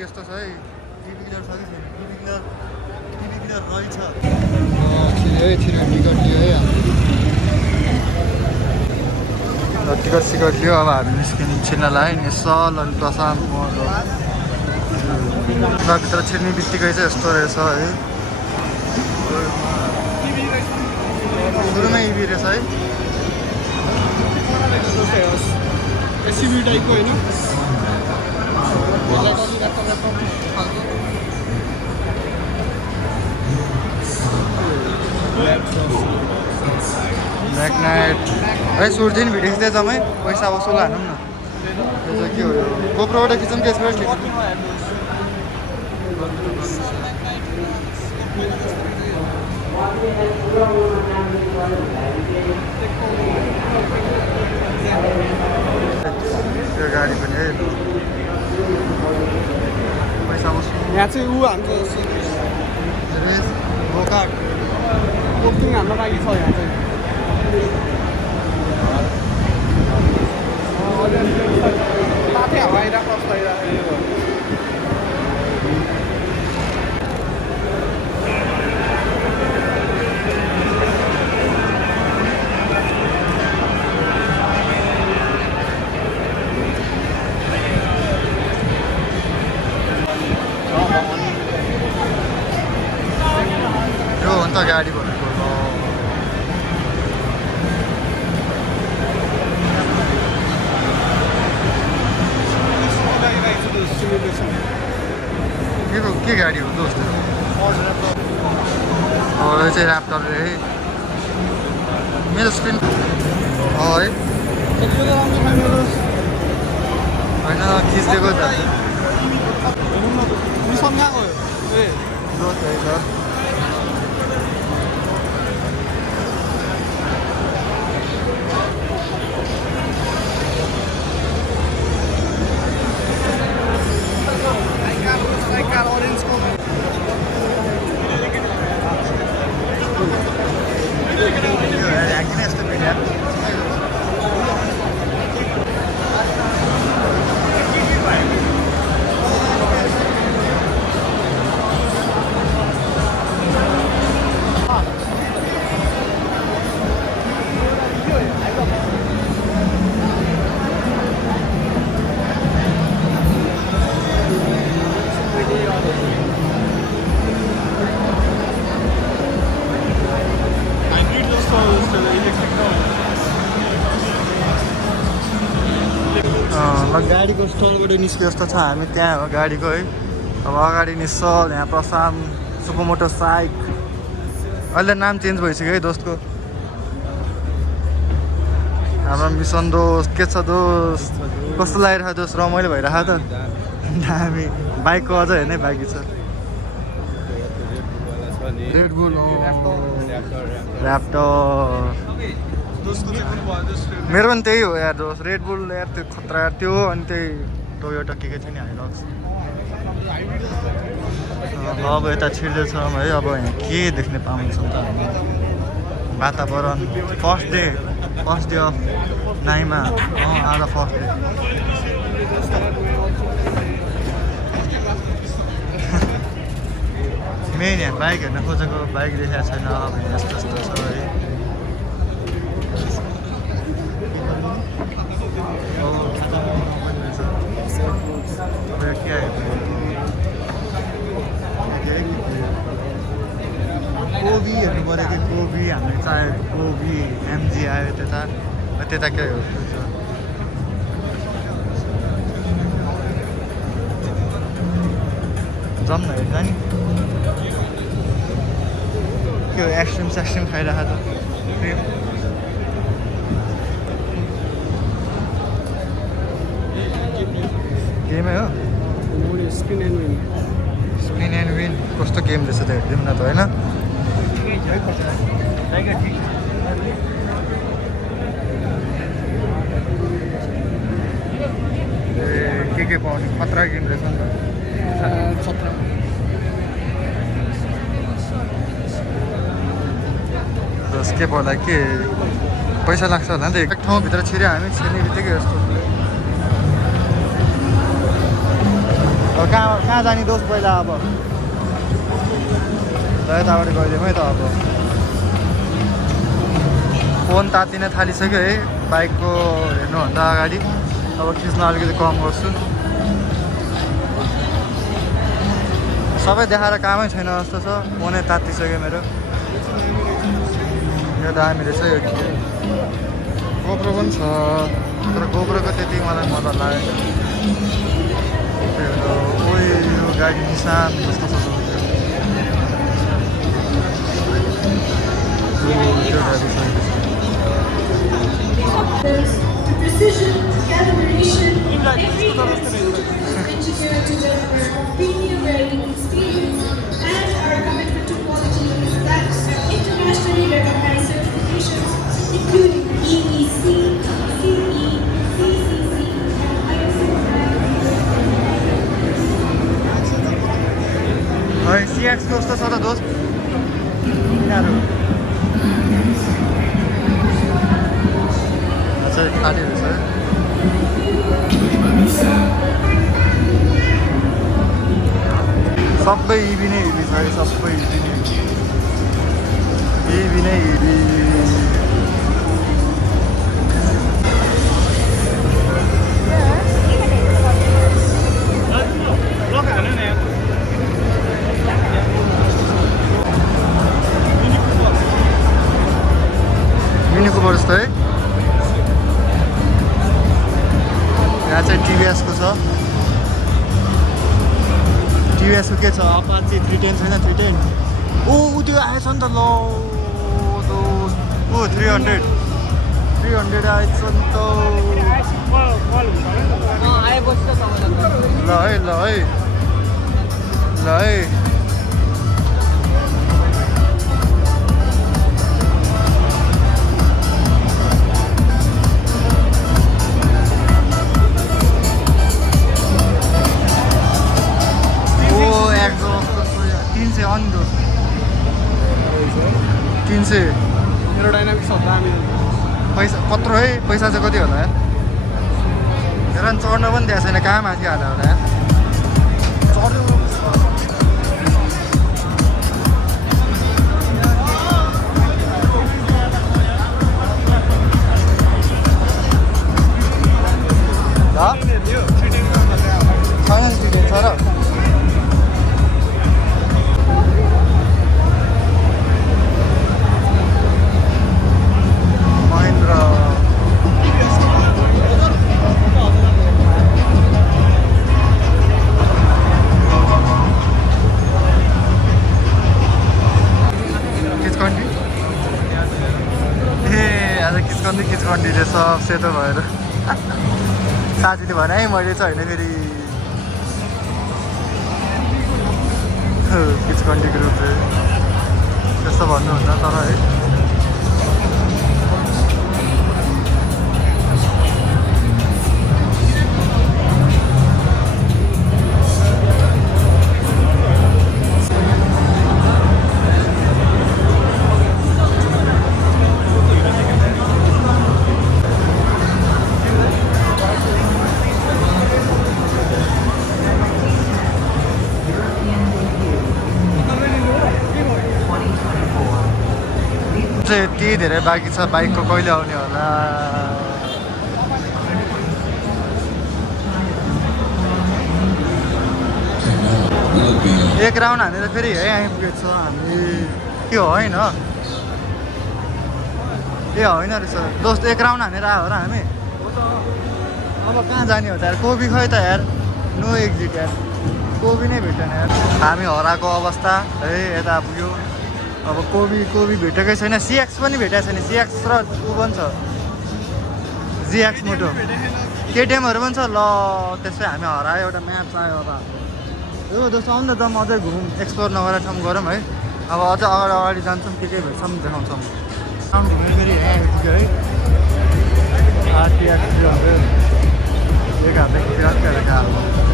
यस्तो छ है टिभी किनर छ कि छैन टिभी किनर रहेछ छिटो टिकट लियो है टिकट सिकट लियो अब हामी निस्किनु छिर्नलाई नि सल अनि प्रशान्त भित्र छिर्ने बित्तिकै चाहिँ यस्तो रहेछ है सुरुमै इभी रहेछ है एसयुभी टाइपको होइन ब्ल्याक नाइट है सुट दिन भिडियो खिच्दै जम्मै पैसा वसुल हानौँ न यो चाहिँ के हो यो गोप्रोबाट खिचौँ कि यसबाट खिचौँ त्यो गाडी पनि है पैसा वसुल यहाँ चाहिँ ऊ हान्छ गोकार्ट बुकिङ हाम्रो लागि छ यहाँ चाहिँ माथि हावा आइरहेको कस्तो आइरहेको यो हो नि त गाडी भनेको के गाडी हो दोस्त यो चाहिँ ऱ्याप्टर है मेरो स्क्रिन है होइन खिचिदिएको त दोस्त है सर गाडीको स्टलबाट निस्क्यो जस्तो छ हामी त्यहाँ हो गाडीको है अब अगाडि निस्छ यहाँ प्रशान्त सुकुमोटो साइक अहिले नाम चेन्ज भइसक्यो है दोस्तको हाम्रो मिसन दोस्त के छ दोस्त कस्तो लागिरहेको दोस्त रमाइलो भइरहेको त हामी बाइकको अझ हेर्नै बाँकी छ रेड बुल ऱ्याप्टर मेरो पनि त्यही हो यार दोस्त रेड बुल यार त्यो खतरा त्यो अनि त्यही टोयोटा के छ नि हाइलक्स अब यता छिर्दैछ है अब यहाँ के देख्ने पाउँछौँ त हामी वातावरण फर्स्ट डे अफ नाइमा आज फर्स्ट डे मेन यहाँ बाइक हेर्न खोजेको बाइक देखाएको छैन अब यस्तो यस्तो छ है के कोबी हेर्नु पऱ्यो कि कोबी हामीले चाहेको कोबी एमजी आयो त्यता के हो जाऊँ न हेर्दा नि के हो आइसक्रिम खाइरहेको त गेमै हो स्क्रिन एन्ड विन कस्तो गेम रहेछ त हेरिदिउँ न त होइन ए के पाउने खतरा गेम रहेछ नि त जस के पर्दा के पैसा लाग्छ होला नि त एक ठाउँभित्र छिर्यो हामी छिर्ने बित्तिकै यस्तो अब कहाँ जाने दोस्त पहिला अब यताबाट गइदिउँ है त अब फोन तातिन थालिसक्यो है बाइकको हेर्नुभन्दा अगाडि अब खिच्न अलिकति कम गर्छु सबै देखाएर कामै छैन जस्तो छ फोनै तातिसक्यो मेरो यो दामी रहेछ यो गोप्रो पनि छ तर गोप्रोको त्यति मलाई मजा लाग्यो यो गाडी निशान जस्तो छ Precision, collaboration, every engineer to deliver premium riding experience, and our commitment to quality is backed by internationally recognized certifications, including EEC, CE, CCC, and ISO. CX कस्तो छ त दोस्त यिनीहरू खाली रहेछ सबै इभी नै इभी छ सबै इभी नै इभी मिनीको बरस त है यहाँ चाहिँ टिभीएसको छ टिभीएसको के छ अपाचे 310 छैन 310 ओ त्यो आएछ नि त ल ओ 300 आएछ नि त ल है अन्डो 300 एरोडाइनामिक्स दामी पैसा कत्रो है पैसा चाहिँ कति होला हेर नि चढ्न पनि दिएको छैन कहाँ माथि हाल्यो होला चढ्यो छ र किचकन्डीले सब सेतो भएर साथीले भने है मैले चाहिँ होइन फेरि किचकन्डीको रूप चाहिँ त्यस्तो भन्नुहुन्छ तर है यति धेरै बाँकी छ बाइकको कहिले आउने होला एक राउन्ड हानेर फेरि है आइपुगेछ हामी के होइन ए होइन रहेछ दोस्त एक राउन्ड हानेर आयो र हामी अब कहाँ जाने हो त यार कोबी खै त यार नो एक्जिट यार कोबी नै भेटेन यार हामी हराएको अवस्था है यता पुग्यो अब कोबी भेटेकै छैन सिएक्स पनि भेटेको छैन सिएक्स र ऊ पनि छ जिएक्स मोटो केटिएमहरू पनि छ ल त्यसै हामी हरायो एउटा म्याप चाहियो अब यो दोस्तो आउनु न त म अझै घुमौँ एक्सप्लोर नगरेर ठाउँ गरौँ है अब अझ अगाडि जान्छौँ के भेट्छौँ देखाउँछौँ घुमेर फेरि यहाँ आइपुग्यो है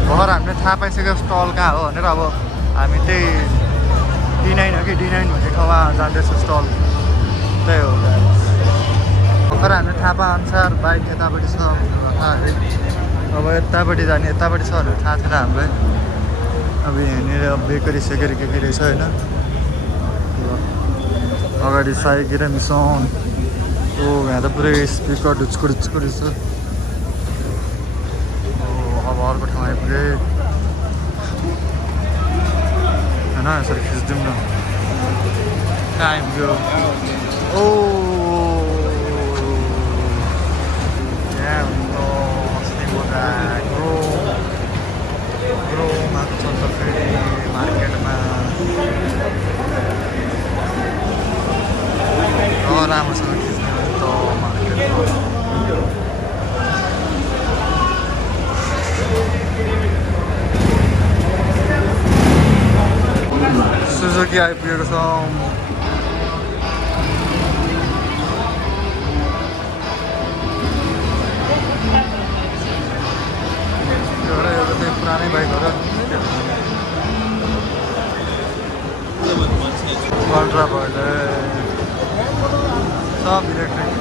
भर्खर हामीले थाहा पाइसक्यो स्टल कहाँ हो भनेर अब हामी त्यही D9 हो कि D9 भन्ने ठाउँमा जाँदैछ स्टल त्यही हो भर्खर हामीले थाहा पाएअनुसार बाइक यतापट्टि छ थाहा है अब यतापट्टि जाने यतापट्टि छ भनेर थाहा थिएन हामीलाई अब यहाँनिर बेकरी सेकरी के रहेछ होइन अगाडि साइकी र मिसन ओ यहाँ त पुरै स्पिकर ढुच्कु रहेछ अब अर्को ठाउँ आइपुगेँ होइन यसरी खिचिदिउँ न कहाँ आइपुग्यो ओ यहाँ अस्ति बोला ग्रोमा छ त फेरि मार्केटमा राम्रोसँग खिच्ने त मार्केटमा सुजुकी आइपुगेको छौँ एउटा चाहिँ पुरानै बाइकहरू अल्ट्रा भइले सब इलेक्ट्रिक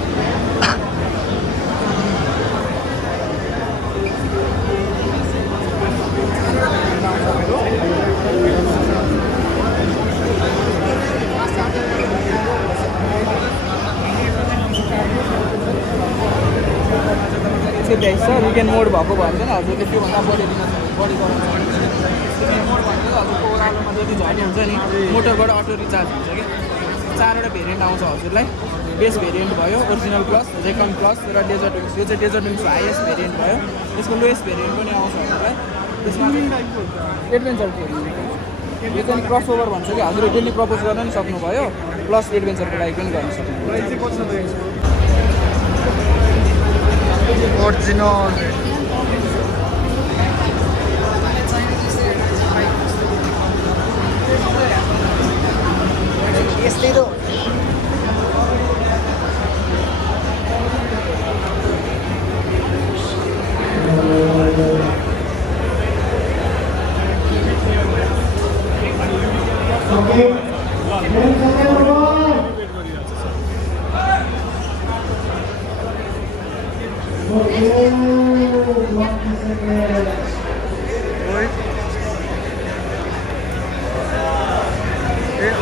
विकेन्ड मोड भएको भयो भने हजुरले त्योभन्दा बढी गराउनु विकेन्ड मोड भनेको हजुरको ओह्रालोमा जति झर्ने हुन्छ नि मोटरबाट अटो रिचार्ज हुन्छ कि 4वटा भेरिएन्ट आउँछ हजुरलाई बेस भेरिएन्ट भयो ओरिजिनल प्लस रेकन प्लस र डेजर्ट विङ्स यो चाहिँ डेजर्ट विङ्सको हाइएस्ट भेरिएन्ट भयो यसको लोएस्ट भेरिएन्ट पनि आउँछ हजुरलाई त्यसमा एडभेन्चर यो चाहिँ क्रस ओभर भन्छ कि हजुरले डेली प्रपोज गर्न पनि सक्नुभयो प्लस एडभेन्चरको लागि पनि गर्न सक्नुभयो ओरिजिनल यस्तै त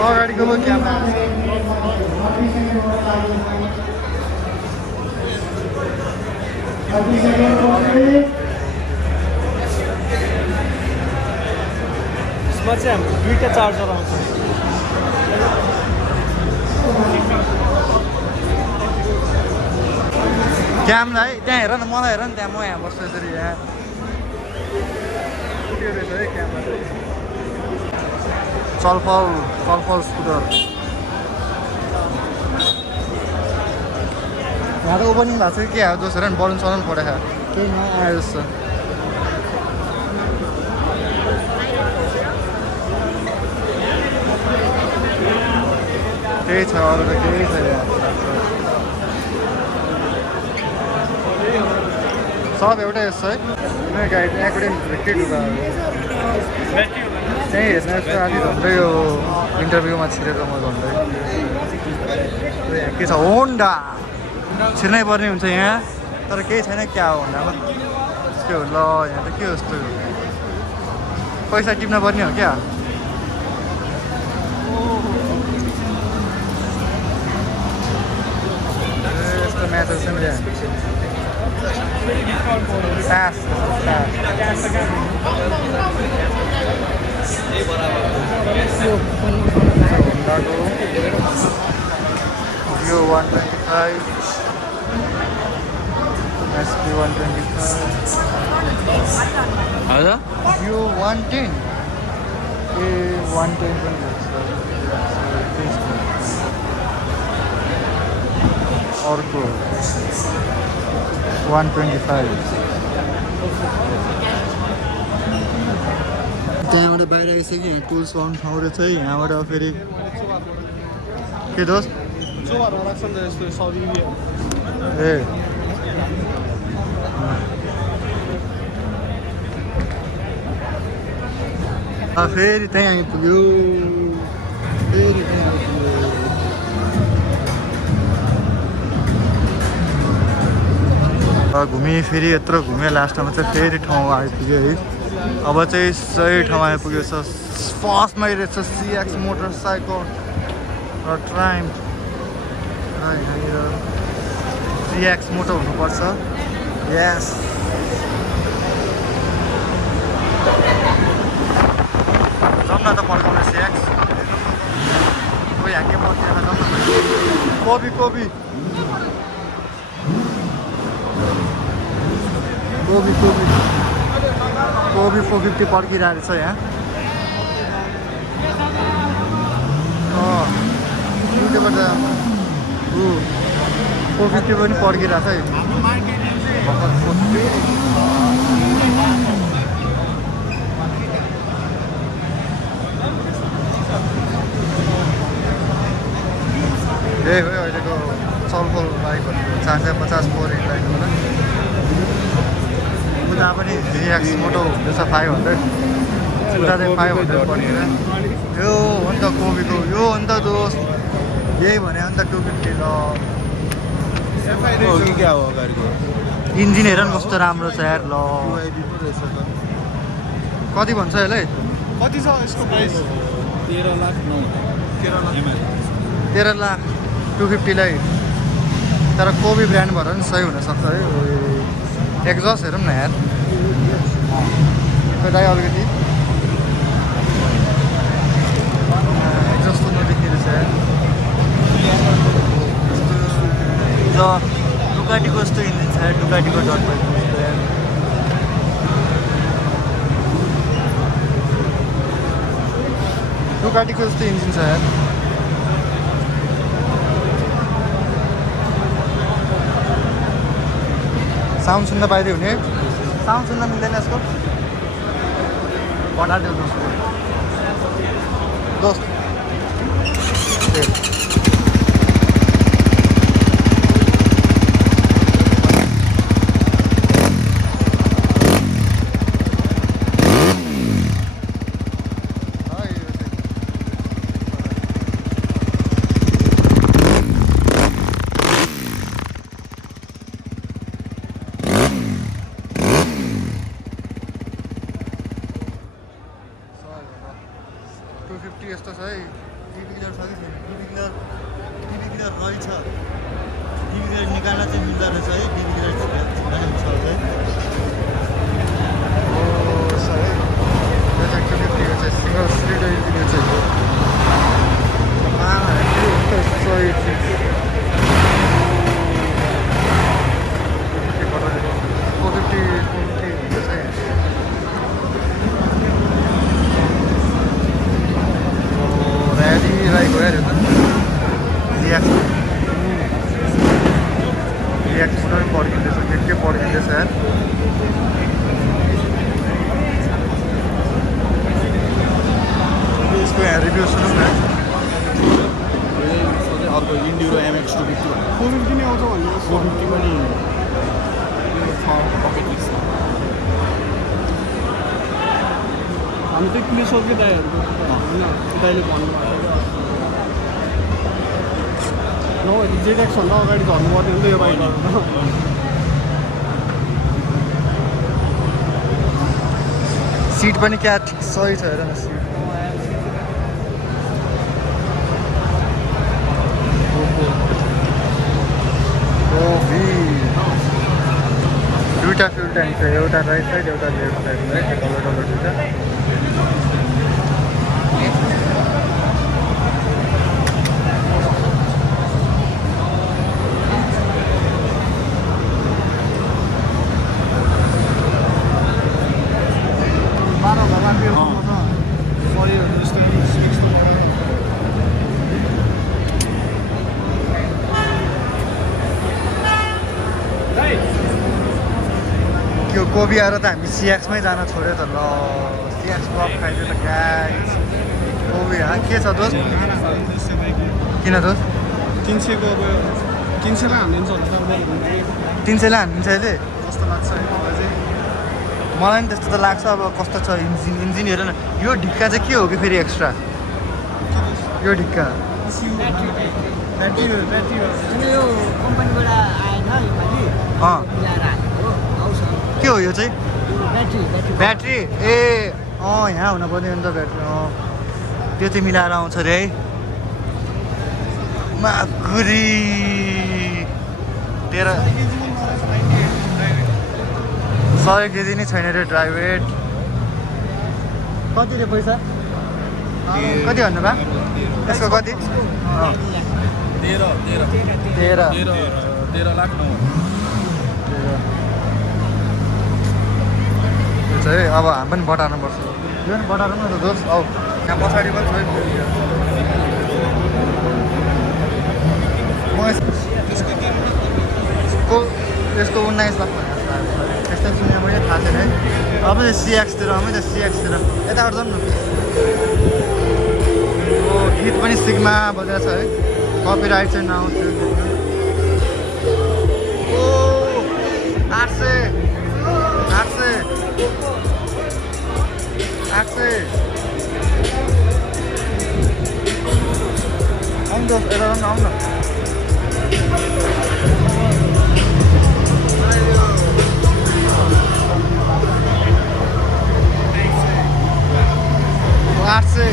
अगाडिको पो क्यामेरा यसमा चाहिँ हाम्रो 2टा चार्जर आउँछ क्यामेरा है त्यहाँ हेर न मलाई हेर न त्यहाँ म यहाँ बस्छु यसरी यहाँ के रहेछ है क्यामेरा चलफल स्कुटर यहाँ त ओपनिङ भएको छ के हो दोस्रो नि बलुन सलुन फोडेको केही नआयो जस्तो केही छ अरू त केही छ सब एउटै यस्तो है गाइड यहाँको के लुगा त्यहीँ हेर्न यस्तो अलि झन्डै यो इन्टरभ्यूमा छिरेको म झन्डै यहाँ के छ होन्डा छिर्नै पर्ने हुन्छ यहाँ तर केही छैन क्या हो होन्डामा के हो ल यहाँ त के हो यस्तो पैसा टिप्न पर्ने हो क्या यस्तो म्याचहरू छ नि Fast. View 125. SP 125. View 110. ए 120 अर्को 125 त्यहाँबाट बाहिर आइसक्यो यहाँ टुल्स पाउने ठाउँ रहेछ है यहाँबाट फेरि के दोस्त ए फेरि त्यहीँ आइपुग्यो फेरि त्यहीँ आइपुग्यो घुमेँ फेरि यत्रो घुमेँ लास्टमा चाहिँ फेरि ठाउँ आइपुग्यो है अब चाहिँ सही ठाउँमा आइपुग्यो छ फर्स्टमै रहेछ सिएक्स मोटरसाइकल र ट्राइम यहाँनिर सिएक्स मोटर हुनुपर्छ यस जाउँ न त पड्काउने सिएक्स कोही हाँके पड्केर जाउँ न कोबी कोबी कोबी कोबी कोबी 450 पड्किरहेको छ यहाँ युट्युबबाट 450 पनि पड्किरहेको छ है यही हो अहिलेको चलफल बाइकहरू 450 4 लाइन होला उता पनि जिएक्स मोटो हुँदैछ 500 उता चाहिँ 500 पड्केर यो हो नि त कोबीको यो हो नि त दोस्त यही भने अन्त 250 ल इन्जिन हेर न कस्तो राम्रो छ यार ल कति भन्छ यसलाई कति छ यसको प्राइस 13 लाख 13 लाख 250 लाई तर कोबी ब्रान्ड भएर पनि सही हुनसक्छ है एक्जस्ट हेरौँ न यार दाइ अलिकति एक्जस्ट त नदेखिरहेछ यार डुकाटीको जस्तो इन्जिन छ यार डुकाटीको डट बाइक जस्तो यार डुकाटीको जस्तो इन्जिन छ यार साउन्ड सुन्न पाइदियो भने साउन्ड सुन्न मिल्दैन यसको बढाइदियो दोस्त यस्तो छ है डिबिग्लर छ कि डिबिग्लर रहेछ डिबिग्लर निकाल्न चाहिँ मिल्दो रहेछ है डिबिग्लर छिर्दैन छ है छ है यो चाहिँ 250 यो चाहिँ सिङ्गल सिलिन्डर इन्जिन यो चाहिँ सही चिज 450 हुन्छ है राइड गयो अरे जिएक्स पनि पड्किँदैछ के पड्किँदैछ यार यसको यहाँ रिभ्यू सुनौँ न अर्को इन्डिरो MX 250 450 नै आउँछ भन्ने 450 पनि पकेट लिस्ट हामी त किन सोध्यो दाइहरूको होइन दाइले भन्नुभएको न जेडेक्सभन्दा अगाडि झर्नुपर्ने हो नि त यो बाइकहरू सिट पनि क्या सही छ हेर न सिट दुईवटा फ्युल ट्याङ्क छ एउटा राइट साइड एउटा लेफ्ट साइड है डलर दुईवटा फरीहरू जस्तो यस्तो त्यो कोबी आएर त हामी सिएक्समै जान छोड्यो त ल सिएक्स ब्लक खाइदियो त गाइस कोबी के छ दोस्त किन दोस्त 300को अब 300मा हालिदिन्छ होला तर 300लाई हानिदिन्छ अहिले कस्तो लाग्छ मलाई चाहिँ मलाई पनि त्यस्तो त लाग्छ अब कस्तो छ इन्जिन हेर न यो ढिक्का चाहिँ के हो कि फेरि एक्स्ट्रा यो ढिक्का ब्याट्री हो यो कम्पनीबाट आएन योपालि अँ मिलाएर हालेको आउँछ के हो यो चाहिँ ब्याट्री ब्याट्री ए अँ यहाँ हुनुपर्ने हो नि त ब्याट्री अँ त्यो चाहिँ मिलाएर आउँछ अरे है माकुरी 100 केजी नै छैन रे ड्राई वेट कति रे पैसा कति भन्नु भा यसको कति 13 लाख त्यो चाहिँ अब हामी पनि बटार्नुपर्छ यो पनि बटारौँ न त दोस्त औ यहाँ पछाडि पनि छ म यसको 19 लाख त्यस्तै सुने मैले थाहा छैन है अब चाहिँ सिएक्सतिर आउँ त सिएक्सतिर यताबाट जाउँ न ओ गीत पनि सिग्मा बजेको छ है कपिराइट चाहिँ नआउँछ ओ 800 आउनु दोस्त यता आउनु न आठ से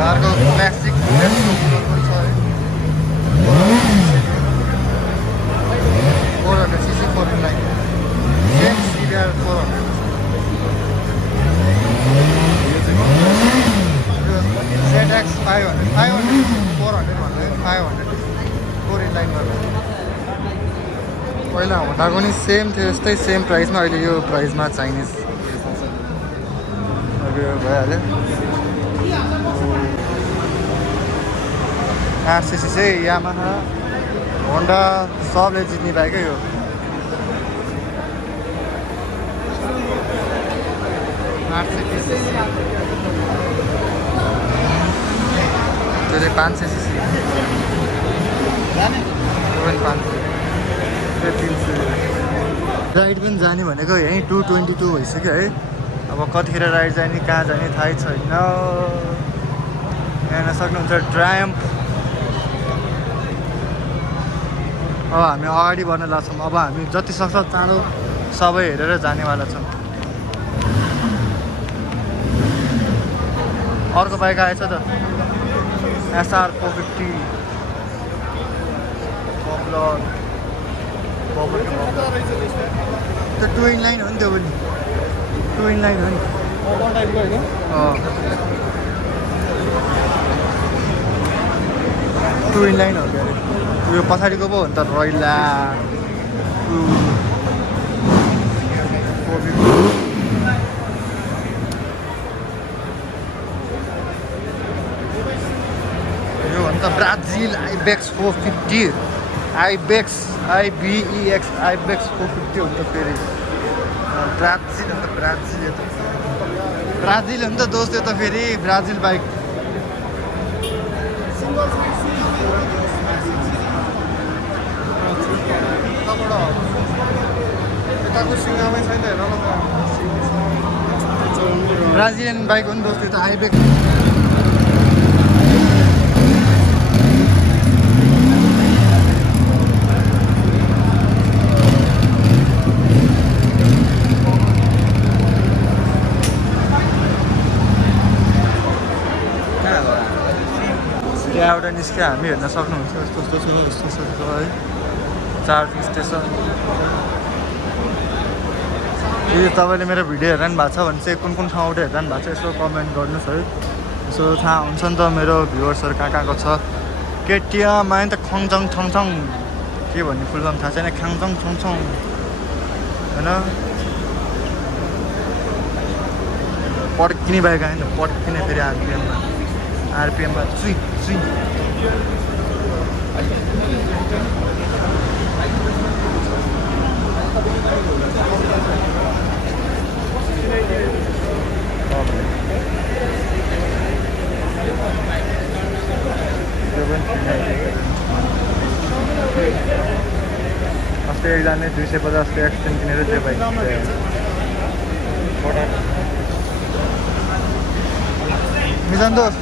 घरको classic CC 409 same CBR 400 ZX 500 400 भन्दै 500 4 इन लाइन गर्नु पहिला हुँदाको नि सेम थियो यस्तै सेम प्राइसमा अहिले यो प्राइसमा चाइनिज भइहाल्यो 800cc चाहिँ यामाहा होन्डा सबले जित्ने बाइकै हो त्यो चाहिँ 500cc राइड पनि जाने भनेको यहीँ 222 भइसक्यो है अब कतिखेर राइड जाने कहाँ जाने थाहै छैन हेर्न सक्नुहुन्छ ट्रायम्फ अब हामी अगाडि बढ्न लाग्छौँ अब हामी जति सक्छ चाँडो सबै हेरेर जानेवाला छौँ अर्को बाइक आएछ त SR 450 त्यो 2 इन लाइन हो नि त्यो पनि 2 इन लाइन हो नि टु इन लाइन हो क्या अरे यो पछाडिको पो हो नि त रैला यो हो नि त Brazil ibex 450 ibex IBEX ibex 450 हो नि त फेरि ब्राजिल हो नि त ब्राजिल हो नि त दोस्त यो त फेरि ब्राजिल बाइक यताबाट टाटाको सिङ्गामै छैन हेर न ब्राजिलियन बाइक हो नि दोस्त त्यो त आइबेक त्यहाँबाट निस्क्यो हामी हेर्न सक्नुहुन्छ कस्तो कस्तो छ है चार्जिङ स्टेसन यदि तपाईँले मेरो भिडियो हेरिरहनु भएको छ भने चाहिँ कुन ठाउँबाट हेरिरहनु भएको छ यसो कमेन्ट गर्नुहोस् है यसो थाहा हुन्छ नि त मेरो भ्युवर्सहरू कहाँ कहाँको छ केटिएम आयो नि त खङचङ छङछङ के भन्ने फुल फर्म थाहा छैन ख्याङचङ छङछङ होइन पड्किने बाइक आयो नि त पड्किने फेरि आरपिएममा चुई चुई अस्ति एकजनाले 250 को एक्सटेन्ड किनेर त्यो बाइक मिजान दोस्त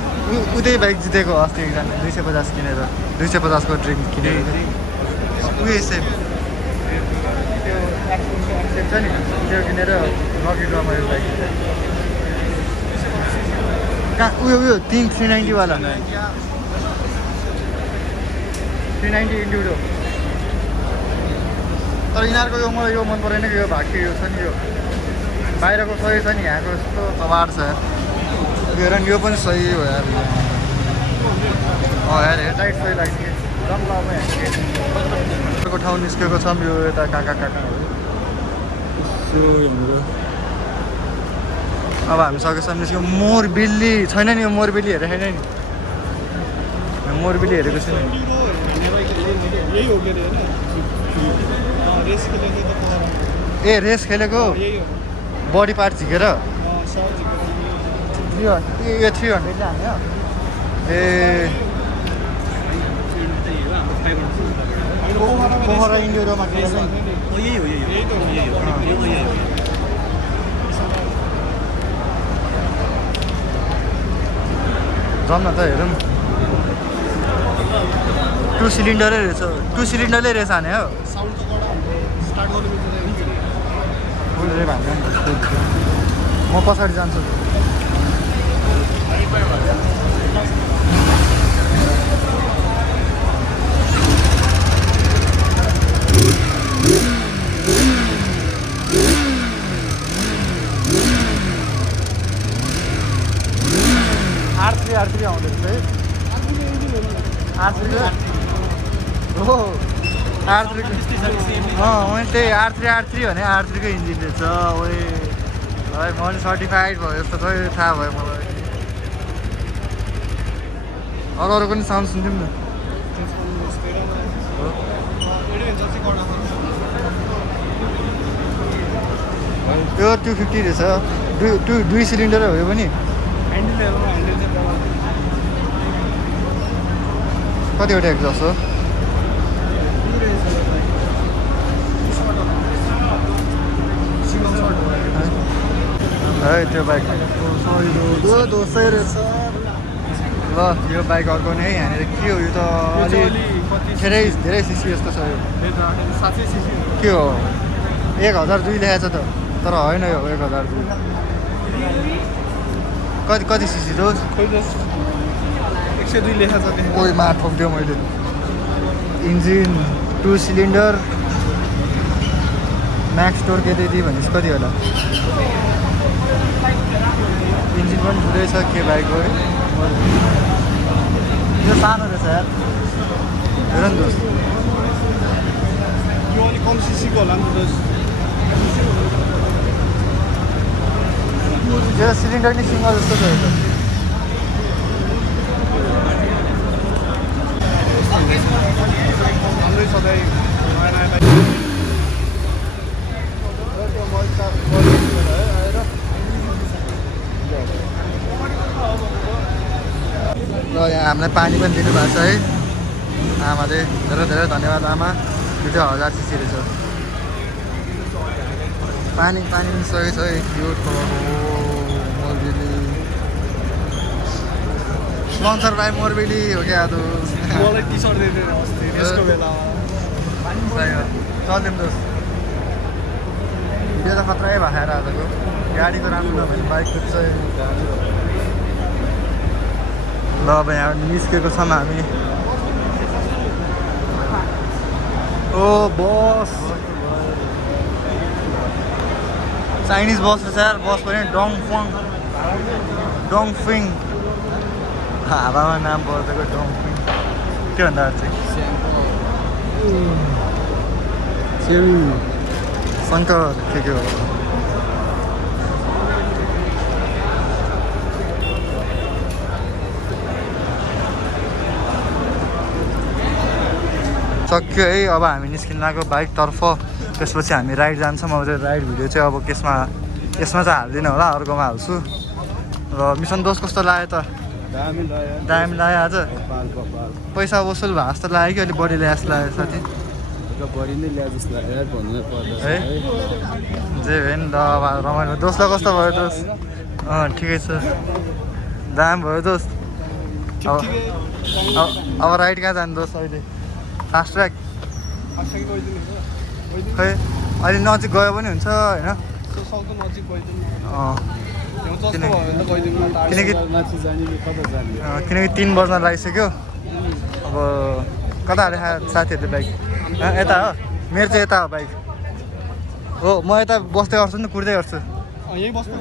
उतै बाइक जितेको अस्ति एकजना 250 किनेर 250 को ड्रिङ्क किनेर उयो सेम त्यो एक्सटेन्ड छ नि त्यो किनेर लकी ड्रमा यो बाइक कहाँ उयो 390 वाला 390 इन्डिभिजुअल तर यिनीहरूको यो मलाई यो मन परेन कि यो भाग्य यो छ नि यो बाहिरको सही छ नि यहाँको यस्तो कबाड छ हेर नि यो पनि सही हो यार यार हेडलाइट सही लाग्छ कि जम्लामै अर्को ठाउँ निस्केको छौँ यो यता काका यसो यहाँनिर अब हामी सकेसम्म निस्क्यौँ मोरबिल्ली छैन नि यो मोरबिल्ली हेरेको छैन नि मोरबिल्ली हेरेको छैन यही हो के अरे होइन रेस खेलेको त ए रेस खेलेको बडी पार्ट झिकेर यो 300 हान्यो ए पोखरा इन्डियोमा खेलेको जाउँ न त हेरौँ 2 सिलिन्डरै रहेछ 2 सिलिन्डरले रहेछ हाने हो म पछाडि जान्छु R3 आउँदैछ है R3 हो R3 मैले त्यही R3 भने R3 को इन्जिन रहेछ ओए है मैले सर्टिफाइड भयो जस्तो खै थाहा भयो मलाई अरू पनि साउन्ड सुन्थ्यौँ न यो 250 रहेछ 2 सिलिन्डर हो यो पनि कतिवटा एक्जस्ट हो है त्यो बाइक दोसै रहेछ ल यो बाइक अर्को नै यहाँनिर के हो यो त अलि धेरै सिसी जस्तो छ यो के हो 1002 लेखेको छ त तर होइन यो 1002 कति सिसी रोज 102 लेखेको छ त्यहाँ कोही मा ठोकिदियो मैले इन्जिन 2 सिलिन्डर म्याक्स टोर्क यति भनेपछि कति होला इन्जिन पनि ठुलै छ के बाइकको है यो सानो रहेछ यार हेर नि दोस्त यो अलिक कम सिसीको होला नि त यो सिलिन्डर नि सिङ्गल जस्तो छ यो त हाम्रै सधैँ र यहाँ हामीलाई पानी पनि दिनुभएको छ है आमाले धेरै धेरै धन्यवाद आमा यो चाहिँ 1000 सिसी रहेछ पानी पानी मिसिसकेको छ है यो मोरबेली स्पोन्सर बाई मोरबेली हो क्या आज मलाई टी सर्ट दिँदैन अस्ति यसको बेलामा चल्यो दोस्त भिडियो त खतरै भएर आजको गाडीको राम्रो नभए बाइकको चाहिँ ल अब यहाँ निस्केको छौँ हामी ओ बस चाइनिज बस रहेछ यार बस पनि डङफिङ हावामा नाम पर्दैको डङफिङ के भन्दा चाहिँ शङ्कर के हो सक्यो है अब हामी निस्किन लाग्यो बाइकतर्फ त्यसपछि हामी राइड जान्छौँ अब त्यो राइड भिडियो चाहिँ अब यसमा चाहिँ हाल्दिनँ होला अर्कोमा हाल्छु र मिसन दोष कस्तो लाग्यो त दामी लाग्यो आज पैसा वसुल भए जस्तो लाग्यो कि अलिक बढी ल्याए जस्तो लाग्यो साथी है जे भयो नि त अब रमाइलो दोस्तलाई कस्तो भयो दोस्त ठिकै छ दाम भयो दोस्त अब राइड कहाँ जानु दोस्त अहिले फास्ट ट्र्याक खै अहिले नजिक गयो पनि हुन्छ होइन किनकि 3 बज्न लागिसक्यो अब कता हाले साथीहरूले बाइक यता हो मेरो चाहिँ यता हो बाइक हो म यता बस्दै गर्छु नि कुर्दै गर्छु यही बस्नु